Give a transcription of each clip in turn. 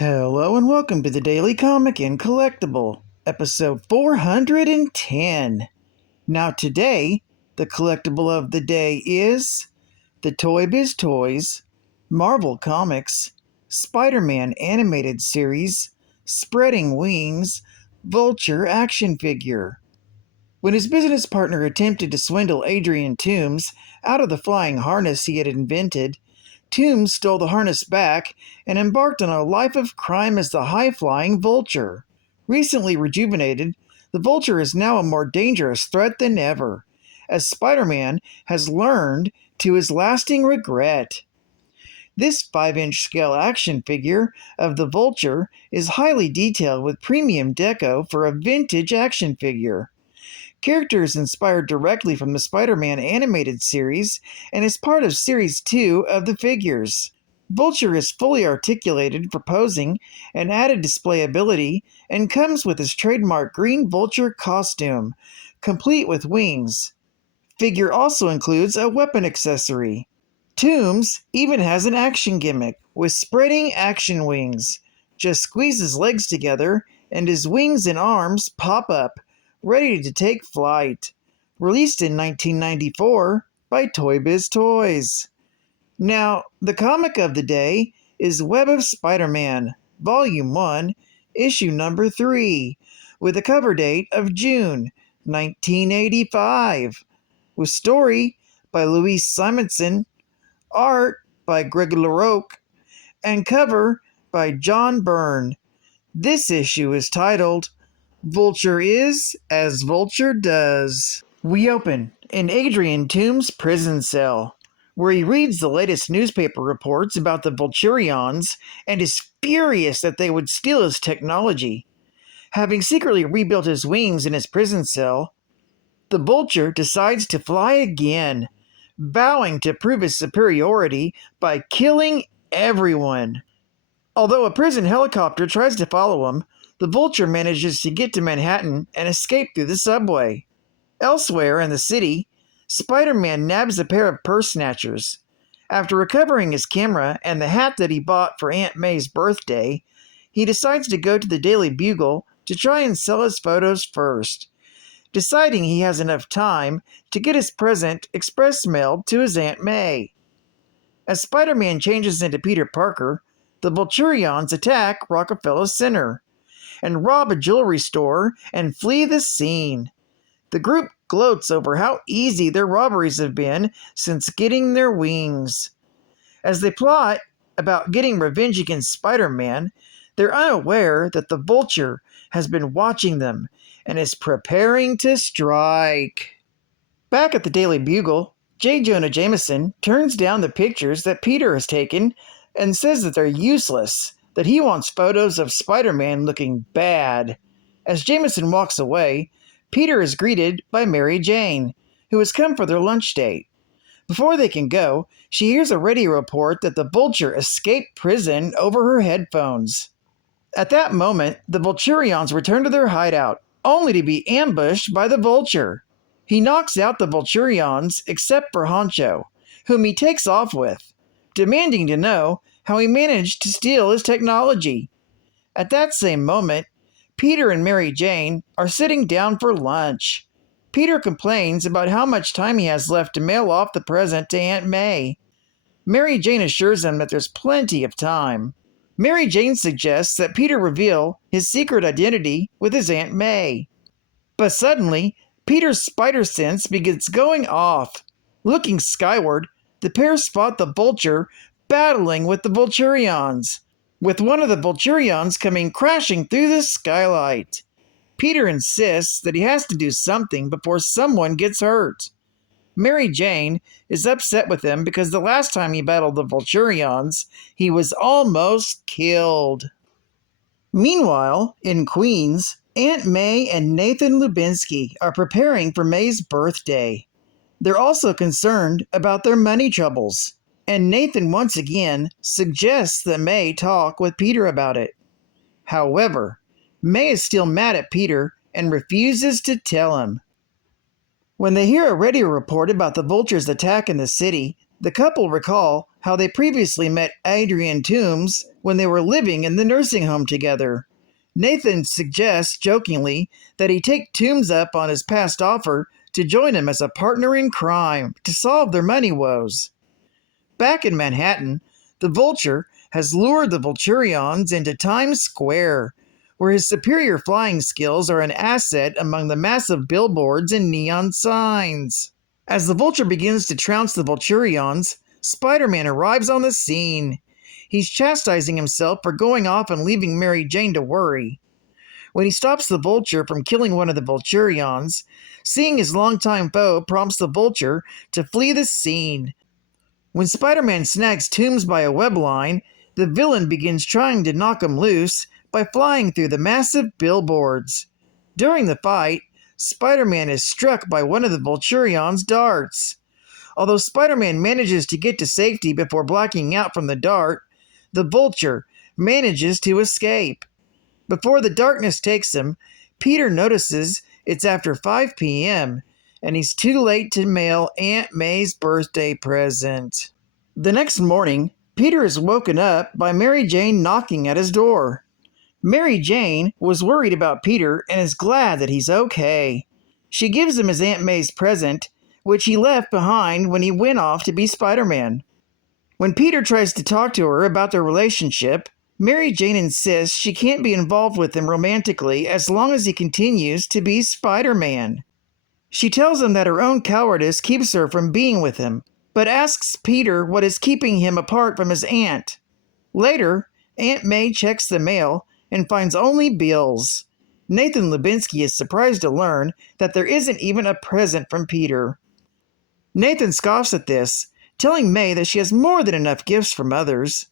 Hello and welcome to the Daily Comic and Collectible, episode 410. Now today, the collectible of the day is the Toybiz Toys, Marvel Comics, Spiderman animated series, Spreading Wings, Vulture action figure. When his business partner attempted to swindle Adrian Toombs out of the flying harness he had invented, Toombs stole the harness back and embarked on a life of crime as the high-flying Vulture. Recently rejuvenated, the Vulture is now a more dangerous threat than ever, as Spider-Man has learned to his lasting regret. This 5-inch scale action figure of the Vulture is highly detailed with premium deco for a vintage action figure. Characters inspired directly from the Spider-Man animated series and is part of Series 2 of the figures. Vulture is fully articulated for posing and added displayability and comes with his trademark green Vulture costume, complete with wings. Figure also includes a weapon accessory. Toombs even has an action gimmick with spreading action wings. Just squeeze his legs together and his wings and arms pop up, ready to take flight. Released in 1994 by Toybiz Toys. Now, the comic of the day is Web of Spider-Man, Volume 1, Issue Number 3, with a cover date of June 1985, with story by Louise Simonson, art by Greg LaRocque, and cover by John Byrne. This issue is titled Vulture is as Vulture does. We open in Adrian Toombs' prison cell, where he reads the latest newspaper reports about the Vulturions and is furious that they would steal his technology. Having secretly rebuilt his wings in his prison cell, the Vulture decides to fly again, vowing to prove his superiority by killing everyone. Although a prison helicopter tries to follow him, the Vulture manages to get to Manhattan and escape through the subway. Elsewhere in the city, Spider-Man nabs a pair of purse snatchers. After recovering his camera and the hat that he bought for Aunt May's birthday, he decides to go to the Daily Bugle to try and sell his photos first, deciding he has enough time to get his present express mailed to his Aunt May. As Spider-Man changes into Peter Parker, the Vulturions attack Rockefeller Center and rob a jewelry store and flee the scene. The group gloats over how easy their robberies have been since getting their wings. As they plot about getting revenge against Spider-Man, they're unaware that the Vulture has been watching them and is preparing to strike. Back at the Daily Bugle, J. Jonah Jameson turns down the pictures that Peter has taken and says that they're useless, that he wants photos of Spider-Man looking bad. As Jameson walks away, Peter is greeted by Mary Jane, who has come for their lunch date. Before they can go, she hears a radio report that the Vulture escaped prison over her headphones. At that moment, the Vulturions return to their hideout, only to be ambushed by the Vulture. He knocks out the Vulturions except for Honcho, whom he takes off with, demanding to know how he managed to steal his technology. At that same moment, Peter and Mary Jane are sitting down for lunch. Peter complains about how much time he has left to mail off the present to Aunt May. Mary Jane assures him that there's plenty of time. Mary Jane suggests that Peter reveal his secret identity with his Aunt May. But suddenly, Peter's spider sense begins going off. Looking skyward, the pair spot the Vulture battling with the Vulturions, with one of the Vulturions coming crashing through the skylight. Peter insists that he has to do something before someone gets hurt. Mary Jane is upset with him because the last time he battled the Vulturions, he was almost killed. Meanwhile, in Queens, Aunt May and Nathan Lubinsky are preparing for May's birthday. They're also concerned about their money troubles, and Nathan once again suggests that May talk with Peter about it. However, May is still mad at Peter and refuses to tell him. When they hear a radio report about the Vulture's attack in the city, The couple recall how they previously met Adrian Toombs when they were living in the nursing home together. Nathan suggests jokingly that he take Toombs up on his past offer to join him as a partner in crime to solve their money woes. Back in Manhattan, the Vulture has lured the Vulturions into Times Square, where his superior flying skills are an asset among the massive billboards and neon signs. As the Vulture begins to trounce the Vulturions, Spider-Man arrives on the scene. He's chastising himself for going off and leaving Mary Jane to worry. When he stops the Vulture from killing one of the Vulturions, seeing his longtime foe prompts the Vulture to flee the scene. When Spider-Man snags Toombs by a web line, the villain begins trying to knock him loose by flying through the massive billboards. During the fight, Spider-Man is struck by one of the Vulturion's darts. Although Spider-Man manages to get to safety before blacking out from the dart, the Vulture manages to escape. Before the darkness takes him, Peter notices it's after 5 p.m., and he's too late to mail Aunt May's birthday present. The next morning, Peter is woken up by Mary Jane knocking at his door. Mary Jane was worried about Peter and is glad that he's okay. She gives him his Aunt May's present, which he left behind when he went off to be Spider-Man. When Peter tries to talk to her about their relationship, Mary Jane insists she can't be involved with him romantically as long as he continues to be Spider-Man. She tells him that her own cowardice keeps her from being with him, but asks Peter what is keeping him apart from his aunt. Later, Aunt May checks the mail and finds only bills. Nathan Lubinsky is surprised to learn that there isn't even a present from Peter. Nathan scoffs at this, telling May that she has more than enough gifts from others.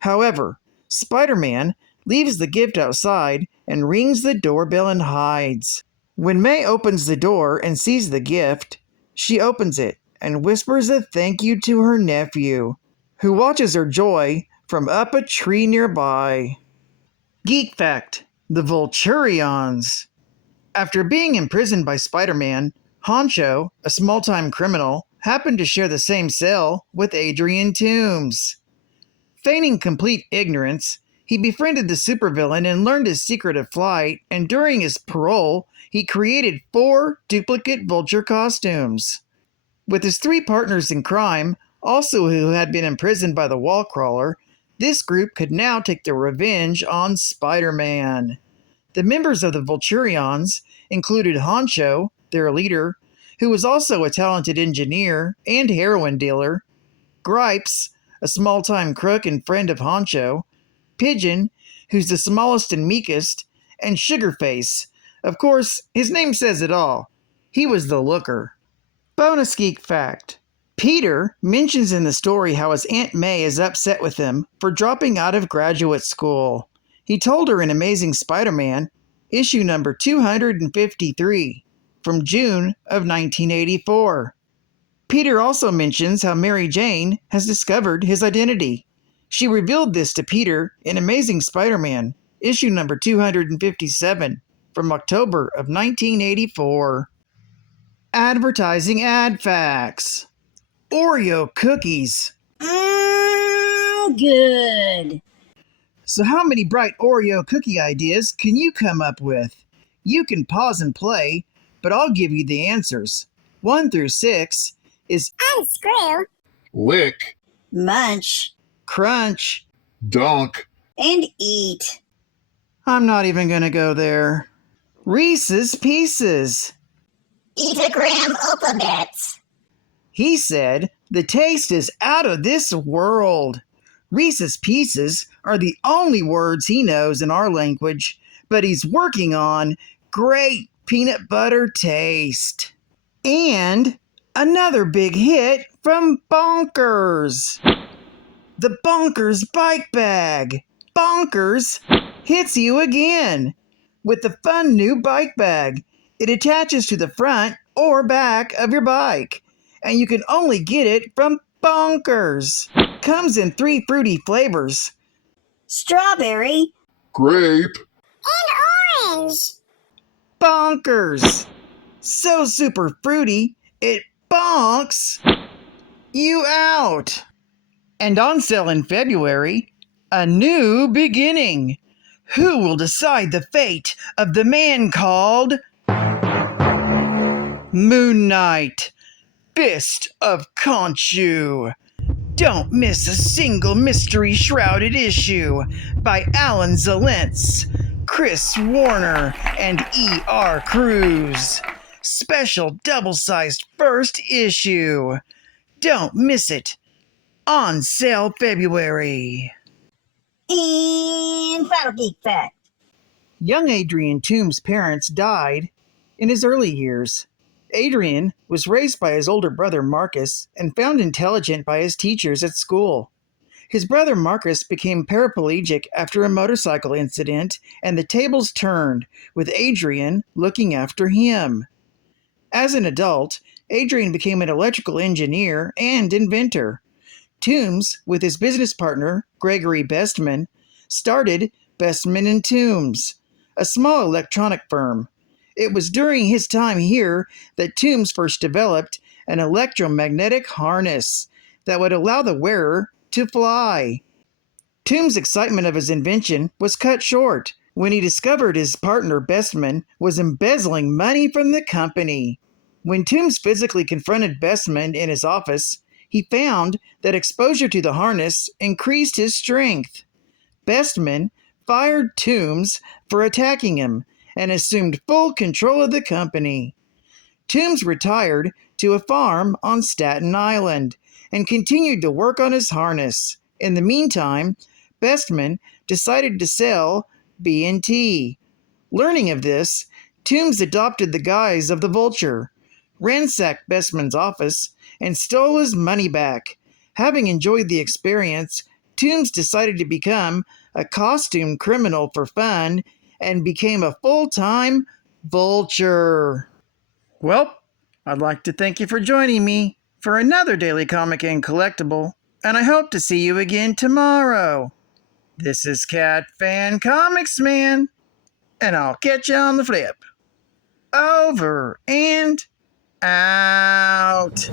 However, Spider-Man leaves the gift outside and rings the doorbell and hides. When May opens the door and sees the gift, she opens it and whispers a thank you to her nephew, who watches her joy from up a tree nearby. Geek Fact: The Vulturions. After being imprisoned by Spider-Man, Honcho, a small-time criminal, happened to share the same cell with Adrian Toombs. Feigning complete ignorance, he befriended the supervillain and learned his secret of flight, and during his parole, he created 4 duplicate Vulture costumes. With his 3 partners in crime, also who had been imprisoned by the Wallcrawler, this group could now take their revenge on Spider-Man. The members of the Vulturions included Honcho, their leader, who was also a talented engineer and heroin dealer, Gripes, a small-time crook and friend of Honcho, Pigeon, who's the smallest and meekest, and Sugarface. Of course, his name says it all. He was the looker. Bonus Geek Fact: Peter mentions in the story how his Aunt May is upset with him for dropping out of graduate school. He told her in Amazing Spider-Man, issue number 253, from June of 1984. Peter also mentions how Mary Jane has discovered his identity. She revealed this to Peter in Amazing Spider-Man, issue number 257, from October of 1984. Advertising ad facts. Oreo cookies. Good. So how many bright Oreo cookie ideas can you come up with? You can pause and play, but I'll give you the answers. 1 through 6 is Unscrew, lick, munch, crunch. dunk, and eat. I'm not even gonna go there. Reese's Pieces. Etagram alphabets. He said the taste is out of this world. Reese's Pieces are the only words he knows in our language, but he's working on great peanut butter taste. And another big hit from Bonkers. The Bonkers Bike Bag. Bonkers hits you again with the fun new bike bag. It attaches to the front or back of your bike, and you can only get it from Bonkers. Comes in 3 fruity flavors. Strawberry grape, and orange. Bonkers. So super fruity, it bonks. You out! And on sale in February, a new beginning. Who will decide the fate of the man called Moon Knight, Fist of Khonshu? Don't miss a single mystery-shrouded issue by Alan Zalentz, Chris Warner, and E.R. Cruz. Special double-sized first issue. Don't miss it. On sale February. And final geek fact. Young Adrian Toombs' parents died in his early years. Adrian was raised by his older brother Marcus and found intelligent by his teachers at school. His brother Marcus became paraplegic after a motorcycle incident, and the tables turned, with Adrian looking after him. As an adult, Adrian became an electrical engineer and inventor. Toombs, with his business partner, Gregory Bestman, started Bestman and Toombs, a small electronic firm. It was during his time here that Toombs first developed an electromagnetic harness that would allow the wearer to fly. Toombs' excitement of his invention was cut short when he discovered his partner Bestman was embezzling money from the company. When Toombs physically confronted Bestman in his office, he found that exposure to the harness increased his strength. Bestman fired Toombs for attacking him and assumed full control of the company. Toombs retired to a farm on Staten Island and continued to work on his harness. In the meantime, Bestman decided to sell B&T. Learning of this, Toombs adopted the guise of the Vulture, ransacked Bestman's office, and stole his money back. Having enjoyed the experience, Toombs decided to become a costume criminal for fun and became a full-time Vulture. Well, I'd like to thank you for joining me for another Daily Comic and Collectible, and I hope to see you again tomorrow. This is Cat Fan Comics Man, and I'll catch you on the flip. Over and out.